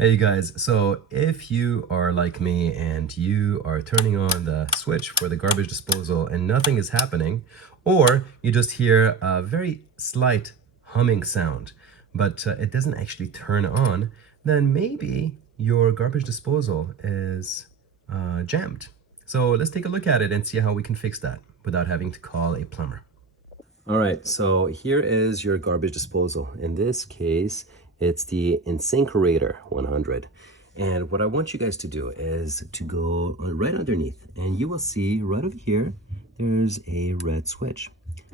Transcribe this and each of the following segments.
Hey guys, so if you are like me and you are turning on the switch for the garbage disposal and nothing is happening, or you just hear a very slight humming sound, but it doesn't actually turn on, then maybe your garbage disposal is jammed. So let's take a look at it and see how we can fix that without having to call a plumber. All right, so here is your garbage disposal. In this case, it's the Incinerator 100. And what I want you guys to do is to go right underneath, and you will see right over here, there's a red switch.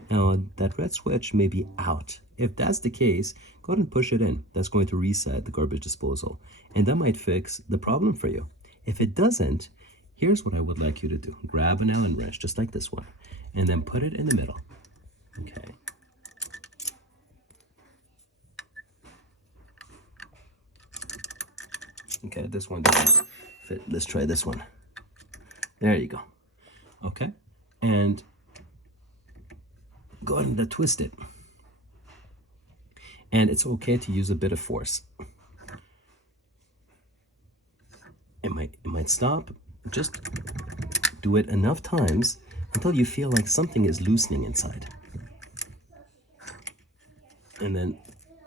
Now, that red switch may be out. If that's the case, go ahead and push it in. That's going to reset the garbage disposal, and that might fix the problem for you. If it doesn't, here's what I would like you to do. Grab an Allen wrench, just like this one, and then put it in the middle. Okay. Okay, this one doesn't fit. Let's try this one. There you go. Okay, and go ahead and twist it. And it's okay to use a bit of force. It might stop. Just do it enough times until you feel like something is loosening inside. And then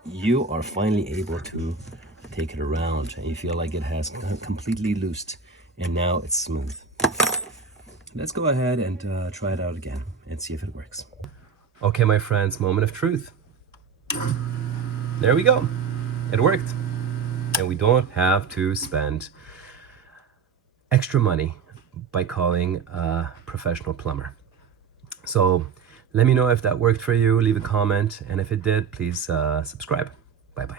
you are finally able to take it around and you feel like it has completely loosed and now it's smooth. Let's go ahead and try it out again and see if it works. Okay, my friends, moment of truth. There we go. It worked. And we don't have to spend extra money by calling a professional plumber. So let me know if that worked for you. Leave a comment. And if it did, please subscribe. Bye-bye.